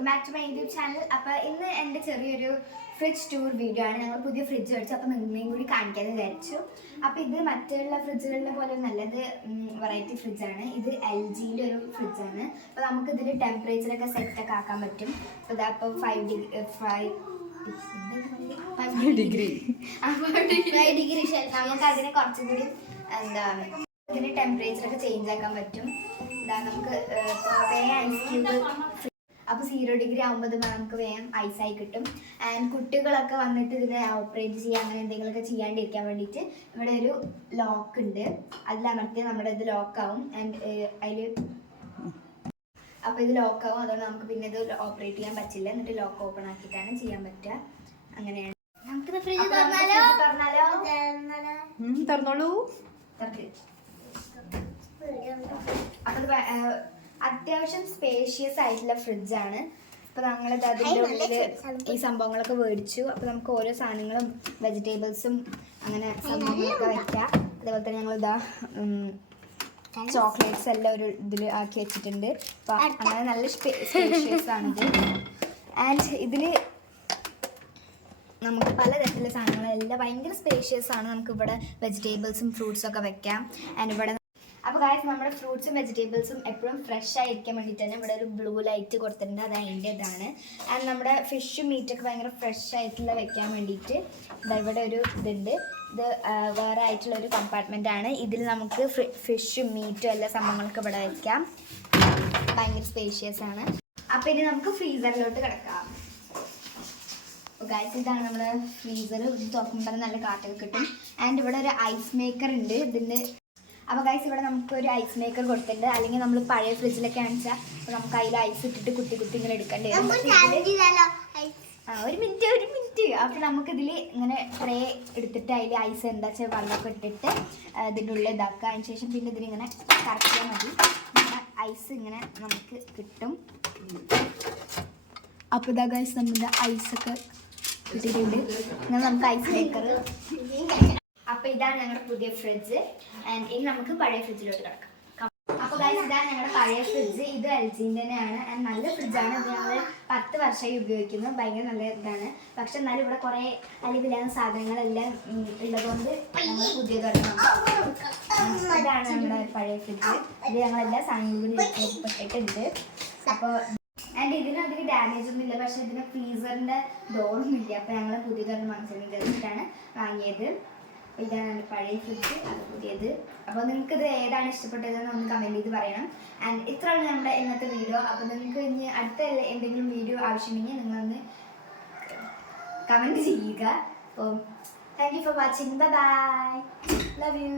Welcome back to my YouTube channel. അപ്പോൾ ഇന്ന് എൻ്റെ ചെറിയൊരു ഫ്രിഡ്ജ് ടൂർ വീഡിയോ ആണ്. ഞങ്ങൾ പുതിയ ഫ്രിഡ്ജ് മേടിച്ചു, അപ്പോൾ നിങ്ങളെയും കൂടി കാണിക്കാമെന്ന് വിചാരിച്ചു. അപ്പോൾ ഇത് മറ്റുള്ള ഫ്രിഡ്ജുകളിലെ പോലെ നല്ലത് വെറൈറ്റി ഫ്രിഡ്ജാണ്. ഇത് LGയുടെ ഒരു ഫ്രിഡ്ജാണ്. അപ്പോൾ നമുക്കിതിൽ ടെമ്പറേച്ചറൊക്കെ സെറ്റൊക്കെ ആക്കാൻ പറ്റും. അപ്പോൾ ഇതാ ഇപ്പോൾ 5 ഡിഗ്രി നമുക്ക് അതിനെ കുറച്ചും കൂടി എന്താണ് ഇതിന് ടെമ്പറേച്ചറൊക്കെ ചേഞ്ച് ആക്കാൻ പറ്റും. എന്താ നമുക്ക് ഐസ് ക്യൂബ് അപ്പോൾ 0 ഡിഗ്രി ആകുമ്പോൾ നമുക്ക് വേഗം ഐസായി കിട്ടും. ആൻഡ് കുട്ടികളൊക്കെ വന്നിട്ട് ഇതിനെ ഓപ്പറേറ്റ് ചെയ്യുക അങ്ങനെ എന്തെങ്കിലുമൊക്കെ ചെയ്യാണ്ടിരിക്കാൻ വേണ്ടിയിട്ട് ഇവിടെ ഒരു ലോക്ക് ഉണ്ട്. അതിലമർത്തിയാൽ നമ്മുടെ ഇത് ലോക്കാവും. ആൻഡ് അതിൽ അപ്പോൾ ഇത് ലോക്കാവും. അതുകൊണ്ട് നമുക്ക് പിന്നെ ഇത് ഓപ്പറേറ്റ് ചെയ്യാൻ പറ്റില്ല. എന്നിട്ട് ലോക്ക് ഓപ്പൺ ആക്കിയിട്ടാണ് ചെയ്യാൻ പറ്റുക. അങ്ങനെയാണ്. തുറന്നോളൂ. അപ്പോൾ അത്യാവശ്യം സ്പേഷ്യസ് ആയിട്ടുള്ള ഫ്രിഡ്ജാണ്. അപ്പോൾ ഞങ്ങളിത് അതിൻ്റെ ഉള്ളിൽ ഈ സംഭവങ്ങളൊക്കെ മേടിച്ചു. അപ്പോൾ നമുക്ക് ഓരോ സാധനങ്ങളും വെജിറ്റബിൾസും അങ്ങനെ സംഭവങ്ങളൊക്കെ വയ്ക്കാം. അതേപോലെ തന്നെ ഞങ്ങളിതാ ചോക്ലേറ്റ്സ് എല്ലാം ഒരു ഇതിൽ ആക്കി വെച്ചിട്ടുണ്ട്. അപ്പോൾ അങ്ങനെ നല്ല സ്പേഷ്യസ് ആണിത്. ആൻഡ് ഇതിൽ നമുക്ക് പലതരത്തിലുള്ള സാധനങ്ങളെല്ലാം ഭയങ്കര സ്പേഷ്യസ് ആണ്. നമുക്കിവിടെ വെജിറ്റബിൾസും ഫ്രൂട്ട്സും ഒക്കെ വെക്കാം. ആൻഡ് ഇവിടെ അപ്പോൾ ഗായ്സ് നമ്മുടെ ഫ്രൂട്ട്സും വെജിറ്റബിൾസും എപ്പോഴും ഫ്രഷ് ആയിരിക്കാൻ വേണ്ടിയിട്ട് തന്നെ ഇവിടെ ഒരു ബ്ലൂ ലൈറ്റ് കൊടുത്തിട്ടുണ്ട്. അത് അതിൻ്റെ ഇതാണ്. ആൻഡ് നമ്മുടെ ഫിഷും മീറ്റൊക്കെ ഭയങ്കര ഫ്രഷ് ആയിട്ടുള്ള വെക്കാൻ വേണ്ടിയിട്ട് ഇവിടെ ഒരു ഇതുണ്ട്. ഇത് വേറെ ആയിട്ടുള്ള ഒരു കമ്പാർട്ട്മെൻ്റ് ആണ്. ഇതിൽ നമുക്ക് ഫിഷും മീറ്റും എല്ലാ സംഭവങ്ങളൊക്കെ ഇവിടെ വയ്ക്കാം. ഭയങ്കര സ്പേഷ്യസ് ആണ്. അപ്പോൾ ഇനി നമുക്ക് ഫ്രീസറിലോട്ട് കിടക്കാം. ഗായ്സ് ഇതാണ് നമ്മുടെ ഫ്രീസർ. ഇത് തുറക്കുമ്പോൾ നല്ല കാറ്റൊക്കെ കിട്ടും. ആൻഡ് ഇവിടെ ഒരു ഐസ് മേക്കർ ഉണ്ട് ഇതിൻ്റെ. അപ്പോൾ ഗൈസ് ഇവിടെ നമുക്ക് ഒരു ഐസ് മേക്കർ കൊടുത്തിട്ടുണ്ട്. അല്ലെങ്കിൽ നമ്മൾ പഴയ ഫ്രിഡ്ജിലൊക്കെ ആണെച്ചാൽ അപ്പോൾ നമുക്ക് അതിൽ ഐസ് ഇട്ടിട്ട് കുത്തി കുത്തി ഇങ്ങനെ എടുക്കേണ്ടി വരും. ഒരു മിനിറ്റ്. അപ്പോൾ നമുക്കിതിൽ ഇങ്ങനെ ട്രേ എടുത്തിട്ട് അതിൽ ഐസ് എന്താ വെച്ചാൽ വെള്ളമൊക്കെ ഇട്ടിട്ട് ഇതിൻ്റെ ഉള്ളിൽ ഇതാക്കുക. അതിന് ശേഷം പിന്നെ ഇതിലിങ്ങനെ കറക്കിയാൽ മതി. ഐസ് ഇങ്ങനെ നമുക്ക് കിട്ടും. അപ്പോൾ ഇതാ ഗൈസ് നമ്മുടെ ഐസൊക്കെ കിട്ടിയിട്ടുണ്ട്. ഇങ്ങനെ നമുക്ക് ഐസ് മേക്കർ. അപ്പോൾ ഇതാണ് ഞങ്ങളുടെ പുതിയ ഫ്രിഡ്ജ്. ആൻഡ് ഇനി നമുക്ക് പഴയ ഫ്രിഡ്ജിലോട്ട് കിടക്കാം. അപ്പോൾ ഗൈസ് ഇതാണ് ഞങ്ങളുടെ പഴയ ഫ്രിഡ്ജ്. ഇത് LGൻ്റെ തന്നെയാണ്. ആൻഡ് നല്ല ഫ്രിഡ്ജാണ്. ഇത് ഞങ്ങൾ 10 വർഷമായി ഉപയോഗിക്കുന്നത്. ഭയങ്കര നല്ല ഇതാണ്. പക്ഷെ എന്നാലും ഇവിടെ കുറേ അലിവില്ലാത്ത സാധനങ്ങളെല്ലാം ഉള്ളതുകൊണ്ട് ഞങ്ങൾ പുതിയതൊരെണ്ണം. ഇതാണ് നമ്മുടെ പഴയ ഫ്രിഡ്ജ്. ഇത് ഞങ്ങളെല്ലാ സാധനങ്ങളും ഇട്ടിട്ടുണ്ട്. അപ്പോൾ ആൻഡ് ഇതിനധികം ഡാമേജ് ഒന്നും ഇല്ല. പക്ഷേ ഇതിന് ഫ്രീസറിൻ്റെ ഡോറൊന്നും ഇല്ല. അപ്പോൾ ഞങ്ങൾ പുതിയതൊരെണ്ണം മനസ്സിലാക്കിയിട്ടാണ് വാങ്ങിയത്. ഇതാണ് എൻ്റെ പഴയ ഫ്രിഡ്ജ്, അത് പുതിയത്. അപ്പോൾ നിങ്ങൾക്ക് ഇത് ഏതാണ് ഇഷ്ടപ്പെട്ടതെന്ന് ഒന്ന് കമൻറ്റ് ചെയ്ത് പറയണം. ആൻഡ് ഇത്രയാണ് നമ്മുടെ ഇന്നത്തെ വീഡിയോ. അപ്പോൾ നിങ്ങൾക്ക് ഇനി അടുത്ത എന്തെങ്കിലും വീഡിയോ ആവശ്യമുണ്ടെങ്കിൽ നിങ്ങളൊന്ന് കമൻറ്റ് ചെയ്യുക. അപ്പോൾ thank you for watching. Bye bye. Love you.